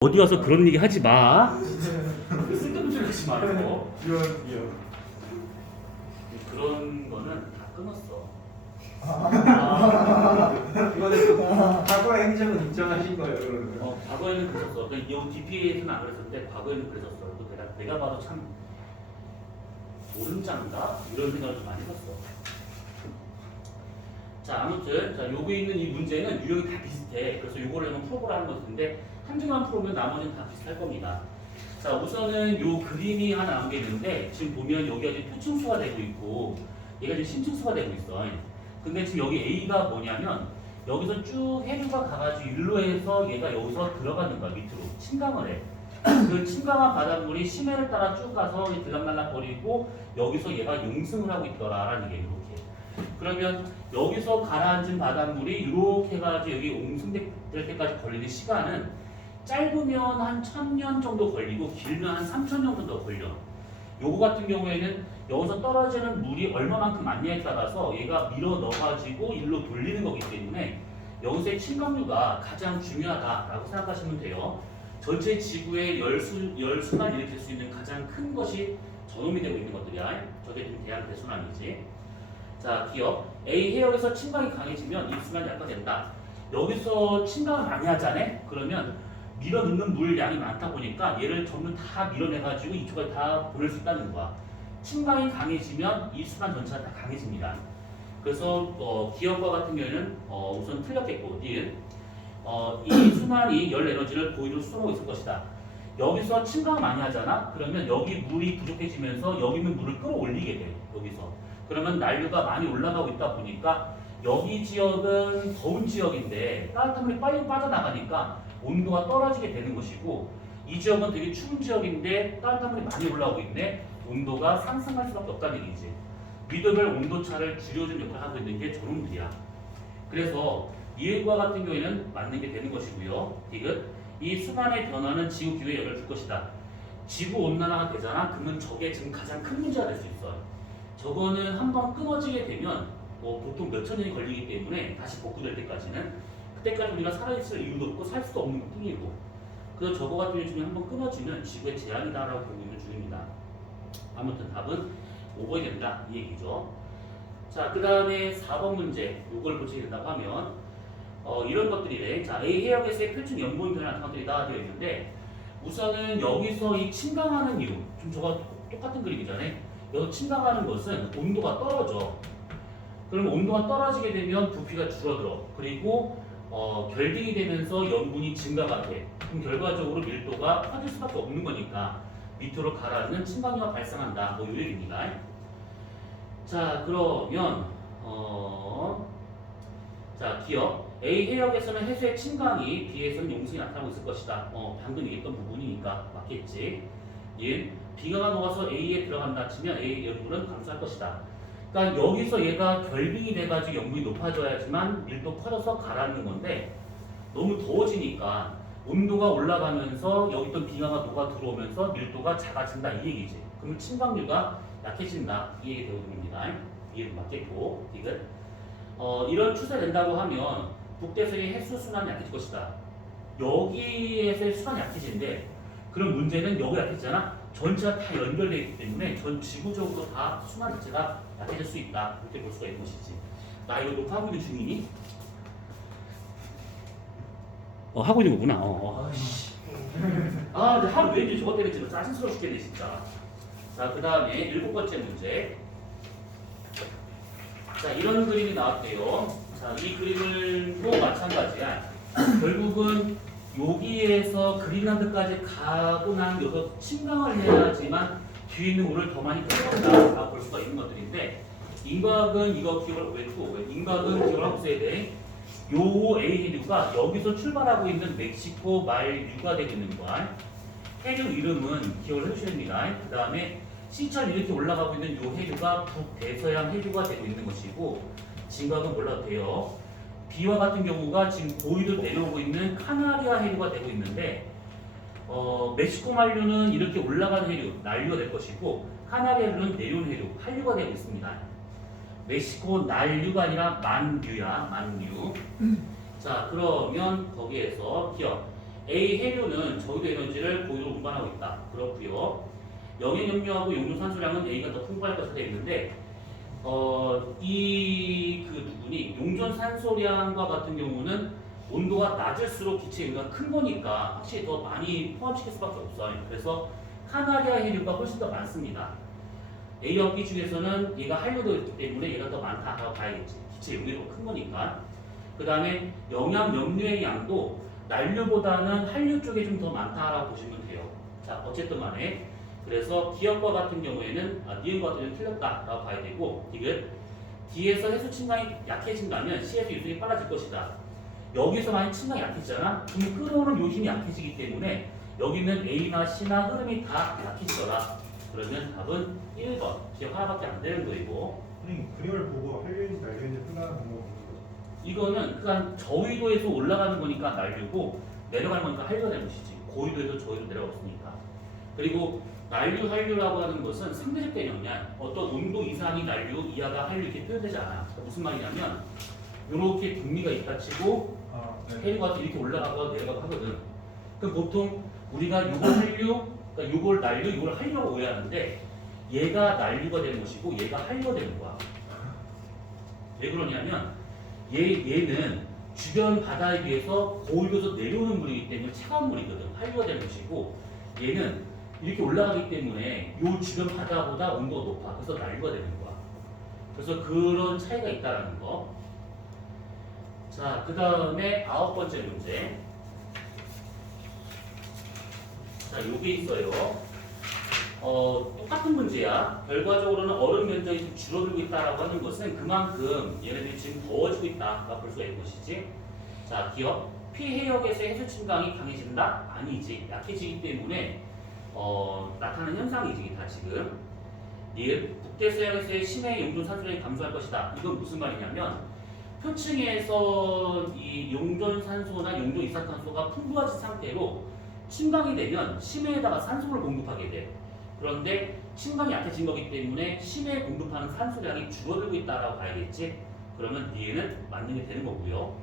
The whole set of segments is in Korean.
어디 와서 그런 얘기 하지 마. 쓸데없는 소리 하지 말고. 이런 그런 거는 다 끊었어. 이거는 과거의 행적은 인정하신 거예요, 그러면. 과거에는 그랬었어. 그러니까 이 DPA에서는 안 그랬었는데 과거에는 그랬었어. 또 내가 봐도 참 모른장인가 이런 생각을 좀 많이 했었어. 자, 아무튼 자 여기 있는 이 문제는 유형이 다 비슷해. 그래서 요거를 한번 풀어보라는 것인데 한 개만 풀으면 나머지는 다 비슷할 겁니다. 자, 우선은 요 그림이 하나 나온 게 있는데 지금 보면 여기가 지금 표층수가 되고 있고 얘가 지금 심층수가 되고 있어. 근데 지금 여기 A가 뭐냐면 여기서 쭉 해류가 가가지고 일로 해서 얘가 여기서 들어가는 거야. 밑으로 침강을 해. 그 침강한 바닷물이 심해를 따라 쭉 가서 들락날락거리고 여기서 얘가 용승을 하고 있더라라는 게 이렇게. 그러면 여기서 가라앉은 바닷물이 이렇게 해가지고 여기 옹승될 때까지 걸리는 시간은 짧으면 한 1000년 정도 걸리고 길면 한 3000년 정도 걸려. 요거 같은 경우에는 여기서 떨어지는 물이 얼마만큼 많냐에 따라서 얘가 밀어 넣어가지고 일로 돌리는 거기 때문에 여기서의 침강류가 가장 중요하다라고 생각하시면 돼요. 전체 지구의 열순환 일으킬 수 있는 가장 큰 것이 저놈이 되고 있는 것들이야. 저게 지금 대한 대순환이지. 자, 기억. A 해역에서 침강이 강해지면 이 순환이 약화된다. 여기서 침강을 많이 하잖아요. 그러면 밀어넣는 물 양이 많다 보니까 얘를 전부 다 밀어내가지고 이쪽에 다 보낼 수 있다는 거야. 침강이 강해지면 이 순환 전체가 다 강해집니다. 그래서 기억과 같은 경우에는 우선 틀렸겠고, 니은 이 순환이 열 에너지를 고의로 수송하고 있을 것이다. 여기서 침강을 많이 하잖아. 그러면 여기 물이 부족해지면서 여기 있는 물을 끌어올리게 돼. 여기서. 그러면 난류가 많이 올라가고 있다 보니까 여기 지역은 더운 지역인데 따뜻한 물이 빨리 빠져나가니까 온도가 떨어지게 되는 것이고 이 지역은 되게 추운 지역인데 따뜻한 물이 많이 올라오고 있네. 온도가 상승할 수밖에 없다는 얘기지. 위도별 온도차를 줄여준 역할을 하고 있는 게 저놈들이야. 그래서 이과 같은 경우에는 맞는 게 되는 것이고요. 디귿. 이 순환의 변화는 지구 기후에 영향을 줄 것이다. 지구 온난화가 되잖아. 그러면 저게 지금 가장 큰 문제가 될 수 있어. 저거는 한번 끊어지게 되면 보통 몇천 년이 걸리기 때문에 다시 복구될 때까지는 그때까지 우리가 살아있을 이유도 없고 살 수도 없는 것 뿐이고 그래서 저거 같은 경우에 한번 끊어지면 지구의 재앙이다라고 보고 있는 중입니다. 아무튼 답은 5번이 된다 이 얘기죠. 자, 그 다음에 4번 문제 이걸 보시게 된다고 하면 이런 것들이래. 자, A 해역에서의 표층 연분 변화 같은 것들이 다 되어 있는데 우선은 여기서 이 침강하는 이유 좀 저거 똑같은 그림이잖아요. 여기서 침강하는 것은 온도가 떨어져. 그럼 온도가 떨어지게 되면 부피가 줄어들어. 그리고 결빙이 되면서 염분이 증가가 돼. 그럼 결과적으로 밀도가 커질 수밖에 없는 거니까 밑으로 가라앉는 침강류가 발생한다. 뭐 이 얘기입니다. 자, 그러면 자, 기억. A 해역에서는 해수의 침강이 B에서는 용승이 나타나고 있을 것이다. 방금 얘기했던 부분이니까 맞겠지. 예. B가 녹아서 A에 들어간다 치면 A 염분은 감소할 것이다. 그러니까 여기서 얘가 결빙이 돼가지고 염분이 높아져야지만 밀도 커져서 가라앉는 건데 너무 더워지니까 온도가 올라가면서 여기 있던 빙하가 녹아 들어오면서 밀도가 작아진다 이 얘기지. 그러면 침강류가 약해진다 이 얘기 되어집니다. 이해는 맞겠고 디귿. 이런 추세 된다고 하면 북대서의 해수 순환이 약해질 것이다. 여기에서의 순환이 약해지는데 그런 문제는 여기 약해지잖아. 전체가 다 연결되어 있기 때문에 전 지구적으로 다 순환 자체가 약해질 수 있다. 이렇게 볼 수가 있는 것이지. 나 이거 녹화하고 있는 중이니? 하고 있는 거구나. 근데 하루 왠지 저것 때문에 진짜 짜증스러워 죽겠네 진짜. 자, 그 다음에 7번째 문제. 자, 이런 그림이 나왔대요. 자, 이 그림을도 마찬가지야. 결국은 여기에서 그린란드까지 가고 난 여기서 침강을 해야지만 뒤에 있는 물을 더 많이 끌어온다라고 볼 수가 있는 것들인데 인과학은 이거 기억을 외우고 인과학은 기억을 하고 있어야 돼. 요 A 해류가 여기서 출발하고 있는 멕시코 말류가 되고 있는 거야. 해류 이름은 기억을 해주셔야 됩니다. 그 다음에 시차를 이렇게 올라가고 있는 요 해류가 북대서양 해류가 되고 있는 것이고 진과학은 몰라도 돼요. B와 같은 경우가 지금 고위로 내려오고 있는 카나리아 해류가 되고 있는데 멕시코 만류는 이렇게 올라가는 해류, 난류가 될 것이고 카나리아 해류는 내려오는 해류, 한류가 되고 있습니다. 멕시코 난류가 아니라 만류야, 만류. 자, 그러면 거기에서 기억. A 해류는 저기도 에너지를 고유로 운반하고 있다. 그렇고요. 영해염료하고 용존산소량은 A가 더 풍부할 것으로 되어 있는데 이 그 누구니 용존산소량과 같은 경우는 온도가 낮을수록 기체 용도가 큰 거니까 확실히 더 많이 포함시킬 수밖에 없어요. 그래서 카나리아 해류가 훨씬 더 많습니다. A와 B 중에서는 얘가 한류도 있기 때문에 얘가 더 많다라고 봐야겠지. 기체 용량이 더 큰 거니까. 그 다음에 영양 염료의 양도 난류보다는 한류 쪽에 좀 더 많다라고 보시면 돼요. 자, 어쨌든 간에 그래서 기업과 같은 경우에는 니은과 같은 경우는 틀렸다라고 봐야 되고 이게 D에서 해수 침강이 약해진다면 C에서 유속이 빨라질 것이다. 여기서 만약 침강이 약해지잖아? 그럼 끌어오는 요 힘이 약해지기 때문에 여기는 A나 C나 흐름이 다 약해지더라. 그러면 답은 1번. 기억 하나밖에 안 되는 거이고 선생님 그림을 보고 한류인지 날류인지 판단하는 방법이 있는 거죠. 이거는 그냥 저위도에서 올라가는 거니까 난류고 내려가는 거니까 한류가 되는 것이지. 고위도에서 저위도 내려갔으니까. 그리고 난류, 한류라고 하는 것은 상대적 개념이야. 어떤 온도 이상이 난류, 이하가 한류 이렇게 표현되지 않아. 무슨 말이냐면 이렇게 북미가 있다 치고 네. 해류가 이렇게 올라가고 내려가고 하거든. 그럼 보통 우리가 요걸 한류, 그러니까 요걸 난류, 요걸 한류라고 오해하는데 얘가 난류가 되는 것이고 얘가 한류가 되는 거야. 왜 그러냐면 얘는 주변 바다에 비해서 고위도에서 내려오는 물이기 때문에 차가운 물이거든. 한류가 되는 것이고 얘는 이렇게 올라가기 때문에 요 주변 바다보다 온도가 높아. 그래서 난류가 되는 거야. 그래서 그런 차이가 있다라는 거. 자, 그 다음에 9번째 문제. 자, 요게 있어요. 똑같은 문제야. 결과적으로는 얼음 면적이 좀 줄어들고 있다라고 하는 것은 그만큼 얘네들이 지금 더워지고 있다가 볼 수가 있는 것이지. 자, 기억. 피해역에서의 해수 침강이 강해진다? 아니지. 약해지기 때문에 나타나는 현상이지, 이게 다 지금. 북대서양에서의 심해 용존 산소량이 감소할 것이다. 이건 무슨 말이냐면 표층에서 이 용존 산소나 용존 이산탄소가 풍부해진 상태로 침강이 되면 심해에다가 산소를 공급하게 돼. 그런데 침강이 약해진 거기 때문에 심해에 공급하는 산소량이 줄어들고 있다라고 봐야겠지. 그러면 D에는 맞는 게 되는 거고요.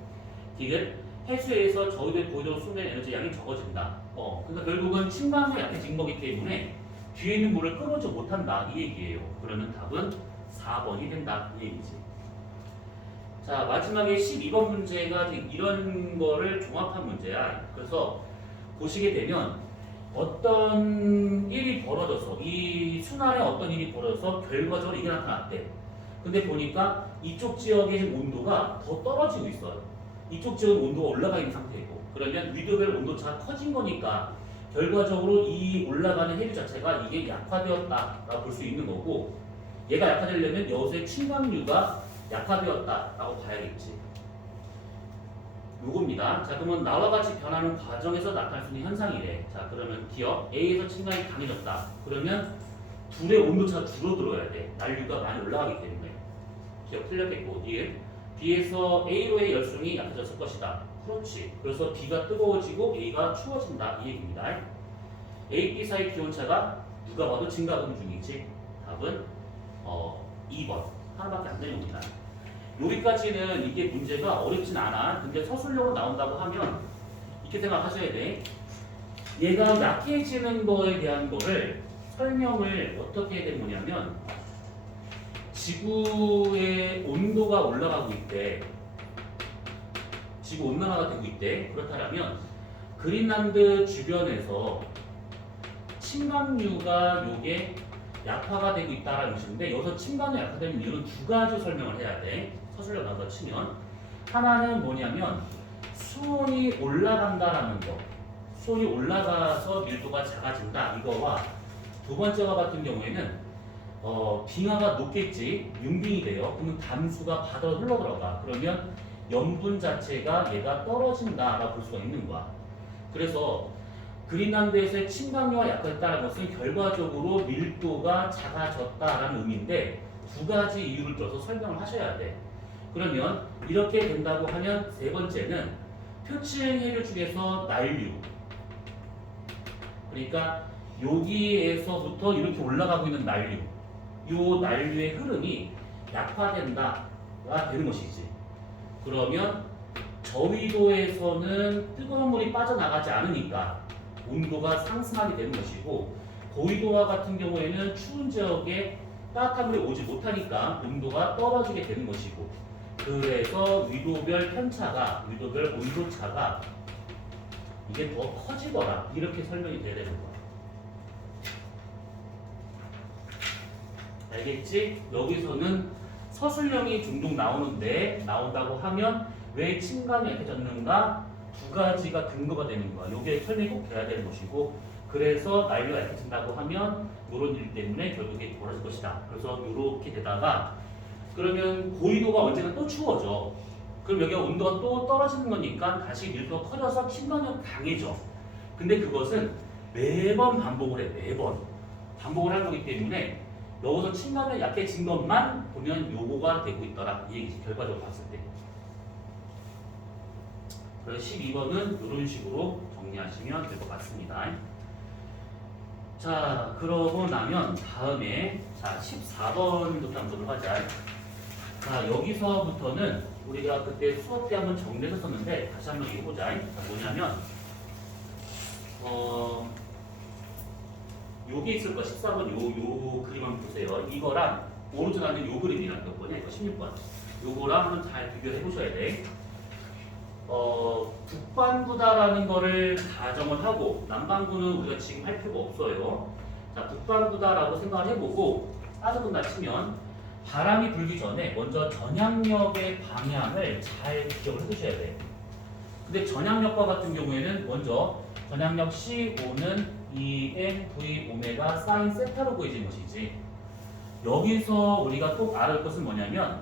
D는 해수에서 저희들 고위도로 쏟는 에너지 양이 적어진다. 그러니까 결국은 침강이 약해진 거기 때문에 뒤에 있는 물을 끌어오지 못한다 이 얘기예요. 그러면 답은 4번이 된다 이 얘기지. 자, 마지막에 12번 문제가 이런 거를 종합한 문제야. 그래서 보시게 되면 어떤 일이 벌어져서 이 순환에 어떤 일이 벌어져서 결과적으로 이게 나타났대. 근데 보니까 이쪽 지역의 온도가 더 떨어지고 있어요. 이쪽 지역은 온도가 올라가 있는 상태이고 그러면 위도별 온도차가 커진 거니까 결과적으로 이 올라가는 해류 자체가 이게 약화되었다라고 볼 수 있는 거고 얘가 약화되려면 여기서의 침강류가 약화되었다라고 봐야겠지. 요겁니다. 자, 그러면 나와 같이 변하는 과정에서 나타날 수 있는 현상이래. 자, 그러면 기억 A에서 침강이 강해졌다. 그러면 둘의 온도차가 줄어들어야 돼. 난류가 많이 올라가기 때문에. 기억 틀렸겠고, B에서 A로의 열순이 약해졌을 것이다. 그렇지. 그래서 B가 뜨거워지고 A가 추워진다. 이 얘기입니다. A, B 사이 기온차가 누가 봐도 증가하는 중이지. 답은 2번. 하나밖에 안 되는 겁니다. 여기까지는 이게 문제가 어렵진 않아. 근데 서술형으로 나온다고 하면 이렇게 생각하셔야 돼. 얘가 약해지는 거에 대한 거를 설명을 어떻게 해야 되는 거냐면 지구의 온도가 올라가고 있대. 지구 온난화가 되고 있대. 그렇다면 그린란드 주변에서 침강류가 요게 약화가 되고 있다는 것인데 여기서 침강이 약화되는 이유는 두 가지 설명을 해야 돼. 서술형 나온다 치면 하나는 뭐냐면 수온이 올라간다라는 거. 수온이 올라가서 밀도가 작아진다 이거와 두 번째와 같은 경우에는 빙하가 높겠지. 융빙이 돼요. 그러면 담수가 바다로 흘러들어가. 그러면 염분 자체가 얘가 떨어진다라고 볼 수가 있는 거야. 그래서 그린란드에서의 침강류가 약화했다는 것은 결과적으로 밀도가 작아졌다라는 의미인데 두 가지 이유를 들어서 설명을 하셔야 돼. 그러면 이렇게 된다고 하면 세 번째는 표층 해류 중에서 난류. 그러니까 여기에서부터 이렇게 올라가고 있는 난류. 요 난류의 흐름이 약화된다가 되는 것이지. 그러면 저위도에서는 뜨거운 물이 빠져나가지 않으니까 온도가 상승하게 되는 것이고, 고위도와 같은 경우에는 추운 지역에 따뜻한 물이 오지 못하니까 온도가 떨어지게 되는 것이고, 그래서 위도별 편차가, 위도별 온도차가 이게 더 커지더라, 이렇게 설명이 돼야 되는 거야. 알겠지? 여기서는 서술형이 종종 나온다고 하면 왜 침감이 약해졌는가, 두 가지가 근거가 되는 거야. 요게 설명이 꼭 돼야 되는 것이고, 그래서 난류가 약해진다고 하면 이런 일 때문에 결국에 벌어질 것이다. 그래서 이렇게 되다가, 그러면 고위도가 언젠가 또 추워져. 그럼 여기가 온도가 또 떨어지는 거니까 다시 밀도가 커져서 침감력이 강해져. 근데 그것은 매번 반복을 해. 매번 반복을 하는 거기 때문에 여기서 침감력이 약해진 것만 보면 요거가 되고 있더라, 이 얘기지, 결과적으로 봤을 때. 그래서 12번은 이런 식으로 정리하시면 될 것 같습니다. 자, 그러고 나면 다음에, 자, 14번부터 한번 보도록 하자. 자, 여기서부터는 우리가 그때 수업 때 한번 정리해서 썼는데 다시 한번 읽어보자. 자, 뭐냐면 여기 있을 거 14번 요 그림 한번 보세요. 이거랑 오른쪽 안에 요 그림이랑 몇 번이야? 이거 16번. 요거랑 한번 잘 비교해 보셔야 돼. 북반구다라는 거를 가정을 하고 남반구는 우리가 지금 할 필요가 없어요. 자, 북반구다라고 생각을 해보고 따져본다 치면 바람이 불기 전에 먼저 전향력의 방향을 잘 기억을 해두셔야 돼. 근데 전향력과 같은 경우에는 먼저 전향력 C5는 EM, V, 오메가, 사인 세타로 보여지는 것이지. 여기서 우리가 꼭 알아볼 것은 뭐냐면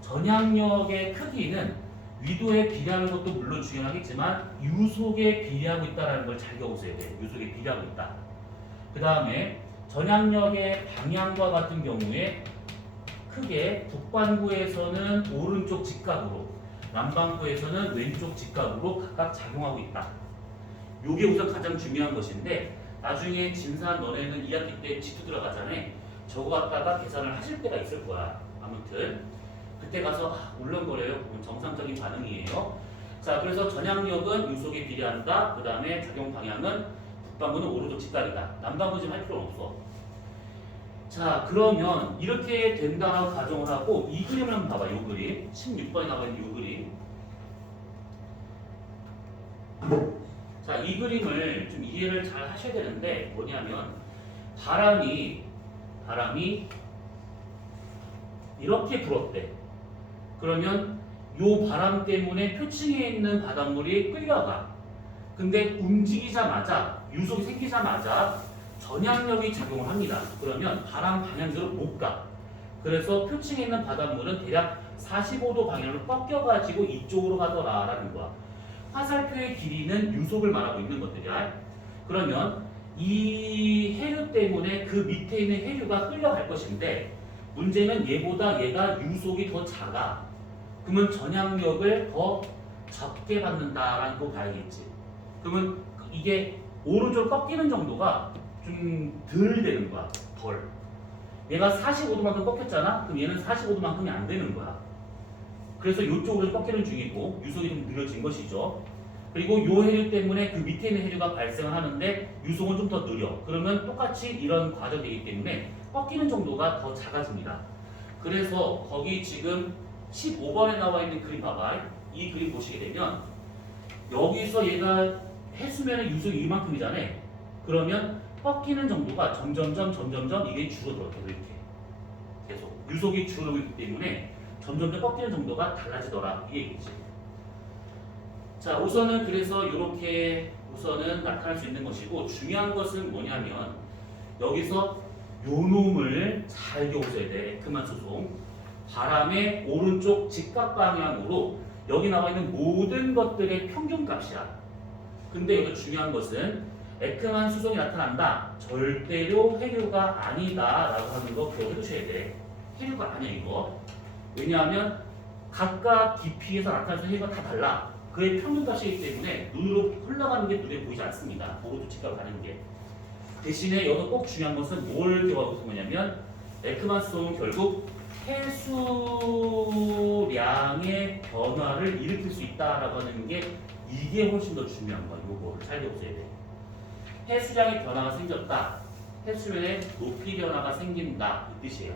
전향력의 크기는 위도에 비례하는 것도 물론 중요하겠지만 유속에 비례하고 있다는 걸 잘 기억하셔야 돼요. 유속에 비례하고 있다. 그 다음에 전향력의 방향과 같은 경우에 크게 북반구에서는 오른쪽 직각으로, 남반구에서는 왼쪽 직각으로 각각 작용하고 있다. 요게 우선 가장 중요한 것인데, 나중에 진산 너네는 2학기 때 지투 들어가잖아. 저거 갖다가 계산을 하실 때가 있을 거야. 아무튼 그때 가서 울렁거려요. 그건 정상적인 반응이에요. 자, 그래서 전향력은 유속에 비례한다. 그 다음에 작용 방향은 북반구는 오른쪽 직각이다. 남반구 좀 할 필요는 없어. 자, 그러면 이렇게 된다고 가정을 하고 이 그림을 한번 봐봐. 이 그림 16번에 나와 있는 이 그림. 자, 이 그림을 좀 이해를 잘 하셔야 되는데 뭐냐면 바람이 이렇게 불었대. 그러면 요 바람 때문에 표층에 있는 바닷물이 끌려가. 근데 움직이자마자, 유속이 생기자마자 전향력이 작용을 합니다. 그러면 바람 방향대로 못 가. 그래서 표층에 있는 바닷물은 대략 45도 방향으로 꺾여가지고 이쪽으로 가더라라는 거야. 화살표의 길이는 유속을 말하고 있는 것들이야. 그러면 이 해류 때문에 그 밑에 있는 해류가 끌려갈 것인데 문제는 얘보다 얘가 유속이 더 작아. 그러면 전향력을 더 적게 받는다라는 거 봐야겠지. 그러면 이게 오른쪽 꺾이는 정도가 좀 덜 되는 거야. 덜. 얘가 45도만큼 꺾였잖아? 그럼 얘는 45도만큼이 안 되는 거야. 그래서 이쪽으로 꺾이는 중이고 유속이 좀 느려진 것이죠. 그리고 요 해류 때문에 그 밑에 있는 해류가 발생을 하는데 유속은 좀 더 느려. 그러면 똑같이 이런 과정이기 때문에 꺾이는 정도가 더 작아집니다. 그래서 거기 지금 15번에 나와 있는 그림 봐봐. 이 그림 보시게 되면 여기서 얘가 해수면의 유속이 이만큼이잖아. 그러면 꺾이는 정도가 점점점 이게 줄어들어. 이렇게 계속 유속이 줄어들고 있기 때문에 점점점 꺾이는 정도가 달라지더라, 이 얘기지. 자, 우선은 그래서 이렇게 우선은 나타날 수 있는 것이고, 중요한 것은 뭐냐면 여기서 요 놈을 잘 기억하셔야 돼. 에크만 수송. 바람의 오른쪽 직각 방향으로 여기 나와 있는 모든 것들의 평균값이야. 근데 여기 중요한 것은 에크만 수송이 나타난다. 절대로 해류가 아니다라고 하는 거 기억해 두셔야 돼. 해류가 아니야 이거. 왜냐하면 각각 깊이에서 나타나는 해류가 다 달라. 그의 평균값이기 때문에 눈으로 흘러가는 게 눈에 보이지 않습니다. 오른쪽 직각으로 가는 게. 대신에 여기서 꼭 중요한 것은 뭘 기억하고 있는 거냐면 에크만 수송은 결국 해수량의 변화를 일으킬 수 있다라고 하는 게 이게 훨씬 더 중요한 거야. 요거를 잘 기억해야 돼. 해수량의 변화가 생겼다. 해수면의 높이 변화가 생긴다. 이 뜻이에요.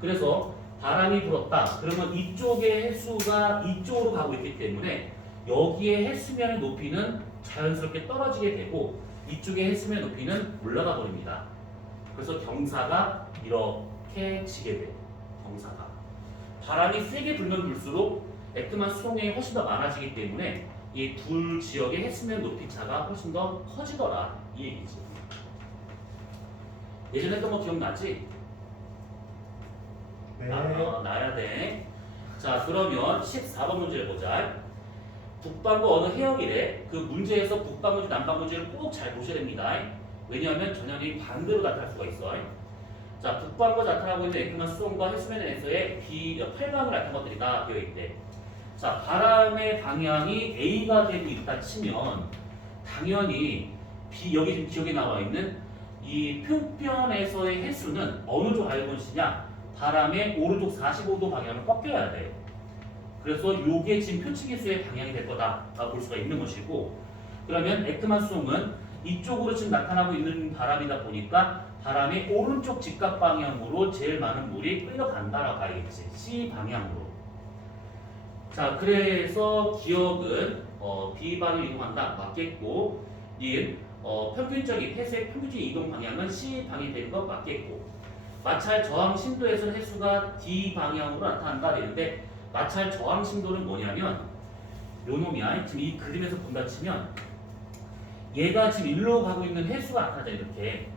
그래서 바람이 불었다. 그러면 이쪽의 해수가 이쪽으로 가고 있기 때문에 여기에 해수면의 높이는 자연스럽게 떨어지게 되고 이쪽의 해수면 높이는 올라가 버립니다. 그래서 경사가 이렇게 지게 돼요. 경사가. 바람이 세게 불면 불수록 애끄만 수송량이 훨씬 더 많아지기 때문에 이 둘 지역의 해수면 높이 차가 훨씬 더 커지더라. 이 얘기지. 예전에 했던 거 기억나지? 네. 나야 돼. 자, 그러면 14번 문제를 보자. 북반구 어느 해역이래. 그 문제에서 북반구지 남반구지를 꼭 잘 보셔야 됩니다. 왜냐하면 전형이 반대로 나타날 수가 있어. 자, 북반구가 나타나고 있는 애끄만 수송과 해수면에서의 8방을 나타난 것들이 다 되어 있대. 자, 바람의 방향이 A가 되고 있다 치면 당연히 여기 지금 기억에 나와 있는 이 표변에서의 해수는 어느 쪽 아이콘시냐? 바람의 오른쪽 45도 방향을 꺾여야 돼. 그래서 요게 지금 표층 해수의 방향이 될 거다라고 볼 수가 있는 것이고, 그러면 애끄만 수송은 이쪽으로 지금 나타나고 있는 바람이다 보니까 바람의 오른쪽 직각 방향으로 제일 많은 물이 끌려간다라고 봐야겠지. C 방향으로. 자, 그래서 기억은 B 방향으로 이동한다 맞겠고, 이 평균적인 해수의 평균적인 이동 방향은 C 방향이 되는 것 맞겠고, 마찰 저항 심도에서는 해수가 D 방향으로 나타난다 되는데, 마찰 저항 심도는 뭐냐면 요 놈이야. 지금 이 그림에서 본다 치면 얘가 지금 일로 가고 있는 해수가 나타나죠. 이렇게.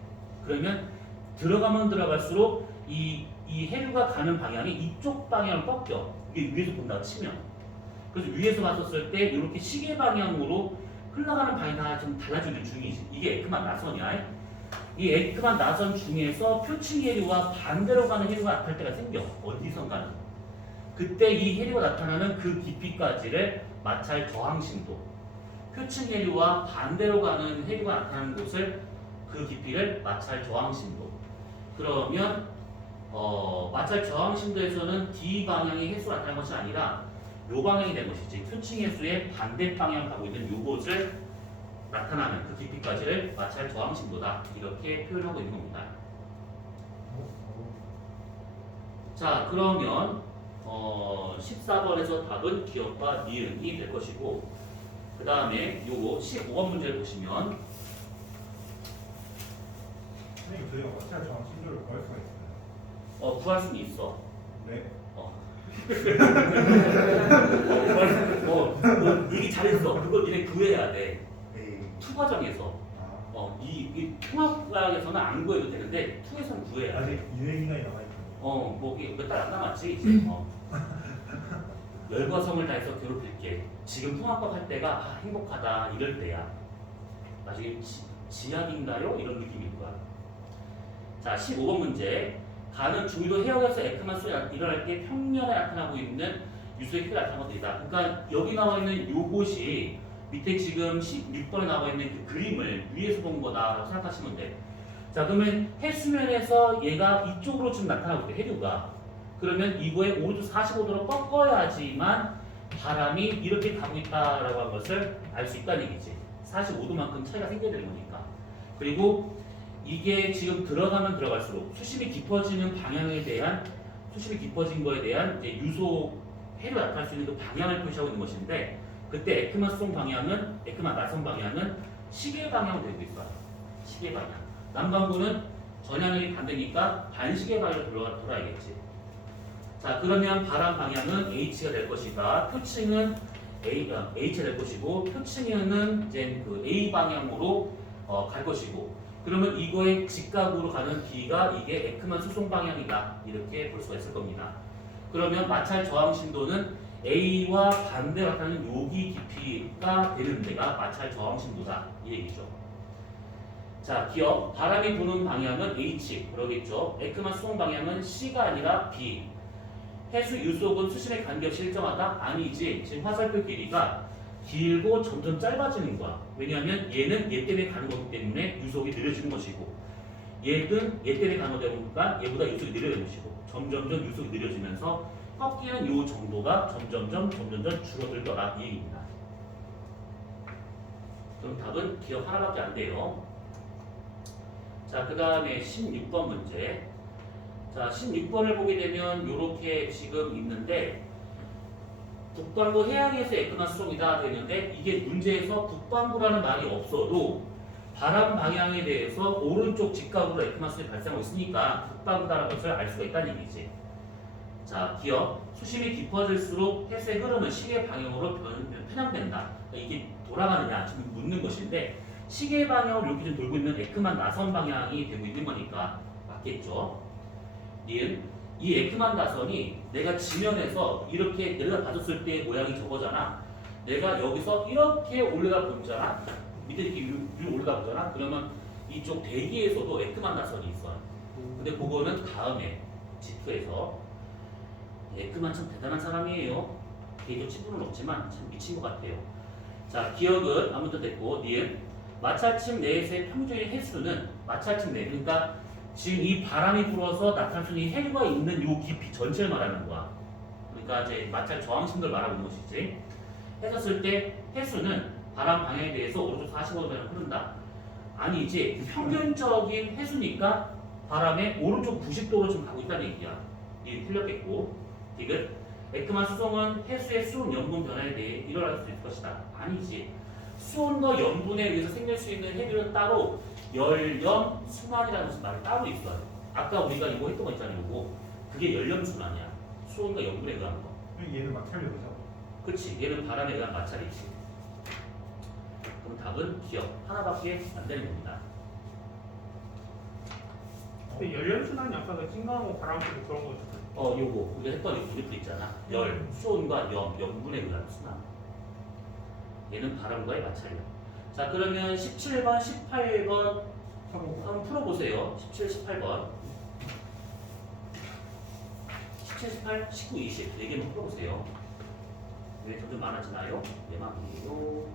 그러면 들어가면 들어갈수록 이 해류가 가는 방향이 이쪽 방향을 꺾여. 이게 위에서 본다 치면. 그래서 위에서 봤었을 때 이렇게 시계 방향으로 흘러가는 방향이 다 좀 달라지는 중이지. 이게 애끄만 나선이야. 이 애끄만 나선 중에서 표층 해류와 반대로 가는 해류가 나타날 때가 생겨. 어디선가는. 그때 이 해류가 나타나는 그 깊이까지를 마찰 저항 심도. 표층 해류와 반대로 가는 해류가 나타나는 곳을 그 깊이를 마찰 저항 심도. 그러면 마찰 저항 심도에서는 D 방향의 해수가 나타나는 것이 아니라 요 방향이 된 것이지. 표층 해수의 반대 방향 가고 있는 요곳을 나타나는 그 깊이까지를 마찰 저항 심도다. 이렇게 표현하고 있는 겁니다. 자, 그러면 14번에서 답은 기억과 니은이 될 것이고, 그 다음에 요거 15번 문제를 보시면 선생님 저희가 마찰 저항 심도를 구할 수가 있어요. 구할 수는 있어. 네. 얘기 잘했어. 그거 니네 구해야 돼. 네. 투 과정에서. 아, 이 통합과정에서는 안 구해도 되는데 투에서는 구해야 돼. 아직 200이나 남아 있거든요. 뭐 몇 달 안 남았지 이제. 열과 성을 다해서 괴롭힐게. 지금 통합법 할 때가 행복하다 이럴 때야. 나중에 지약인가요? 이런 느낌일 거야. 자, 15번 문제. 가는 중위도 해역에서 애끄만 수가 일어날 때 평면에 나타나고 있는 유수의 크기가 나타난 것들이다. 그러니까 여기 나와 있는 요곳이 밑에 지금 16번에 나와 있는 그 그림을 위에서 본 거다라고 생각하시면 돼. 자, 그러면 해수면에서 얘가 이쪽으로 지금 나타나고 있대, 해류가. 그러면 이거에 오른쪽 45도로 꺾어야지만 바람이 이렇게 가고 있다라고 하는 것을 알 수 있다는 얘기지. 45도만큼 차이가 생겨야 되는 거니까. 그리고 이게 지금 들어가면 들어갈수록 수심이 깊어지는 방향에 대한, 수심이 깊어진 거에 대한 이제 유소 해류가 나타날 수 있는 그 방향을 표시하고 있는 것인데, 그때 애끄만 수송 방향은, 애끄만 나선 방향은 시계 방향으로 되고 있어요. 시계 방향. 남반구는 전향이 반대니까 반시계 방향으로 돌아야겠지. 자, 그러면 바람 방향은 H가 될 것이다. 표층은 H가 될 것이고, 표층에는 이제 그 A 방향으로 갈 것이고, 그러면 이거의 직각으로 가는 B가 이게 애끄만 수송 방향이다. 이렇게 볼 수가 있을 겁니다. 그러면 마찰 저항 심도는 A와 반대로 나타나는 여기 깊이가 되는 데가 마찰 저항 심도다. 이 얘기죠. 자, 기억. 바람이 부는 방향은 H. 그러겠죠. 애끄만 수송 방향은 C가 아니라 B. 해수 유속은 수심의 관계없이 일정하다? 아니지. 지금 화살표 길이가 길고 점점 짧아지는 거야. 왜냐하면 얘는 얘 때문에 가는 거기 때문에 유속이 느려지는 것이고, 얘든 얘 때문에 강화되다 보니까 얘보다 유속이 느려지는 것이고 점점점 유속이 느려지면서 꺾이는 요 정도가 점점점 줄어들더라 이 얘기입니다. 그럼 답은 기억 하나밖에 안 돼요. 자, 그 다음에 16번 문제. 자, 16번을 보게 되면 이렇게 지금 있는데 북반구 해양에서 에크만 수송이다 되는데 이게 문제에서 북반구라는 말이 없어도 바람 방향에 대해서 오른쪽 직각으로 에크만 수송이 발생하고 있으니까 북반구다라는 것을 알 수가 있다는 얘기지. 자, 기억. 수심이 깊어질수록 해수의 흐름은 시계 방향으로 편향된다. 그러니까 이게 돌아가느냐 지금 묻는 것인데 시계 방향으로 이렇게 좀 돌고 있는 에크만 나선 방향이 되고 있는 거니까 맞겠죠. 이 에크만 나선이 내가 지면에서 이렇게 내려다봤을 때의 모양이 저거잖아. 내가 여기서 이렇게 올려다 보잖아. 밑에 이렇게 위로 올려다 보잖아. 그러면 이쪽 대기에서도 에크만 나선이 있어요. 근데 그거는 다음에 G2에서 에크만 참 대단한 사람이에요. 개인적 친분은 없지만 참 미친 것 같아요. 자, 기억은 아무튼 됐고, 니은 마찰층 내에서의 평균적인 해수는 마찰층 내, 그러니까 지금 이 바람이 불어서 나타날 수 있는 해류가 있는 요 깊이 전체를 말하는 거야. 그러니까 이제 마찰 저항심들 말하는 것이지. 했었을 때 해수는 바람 방향에 대해서 오른쪽 45도면 흐른다. 아니지. 평균적인 해수니까 바람에 오른쪽 90도로 좀 가고 있다는 얘기야. 이 틀렸겠고. 디귿. 에크만 수송은 해수의 수온 염분 변화에 대해 일어날 수 있을 것이다. 아니지. 수온과 염분에 의해서 생길 수 있는 해류는 따로 열염 순환이라는 말이 따로 있어요. 아까 우리가 이거 했던 거 있잖아요. 이거. 그게 열염 순환이야. 수온과 염분에 의한 거. 얘는 마찰력이죠. 그렇지. 얘는 바람에 의한 마찰이지. 그럼 답은 기억. 하나밖에 안 되는 겁니다. 근데 열연순환이 아까 그 찡강하고 바람 불고 그런 거죠. 요거 우리가 했던 이 그래프 있잖아. 열, 수온과 염분에 의한 순환. 얘는 바람과의 마찰력. 자, 그러면 17번, 18번 한번 풀어보세요. 17, 18번. 17, 18, 19, 20. 4개만 풀어보세요. 왜 점점 많아지나요? 내 마음이에요.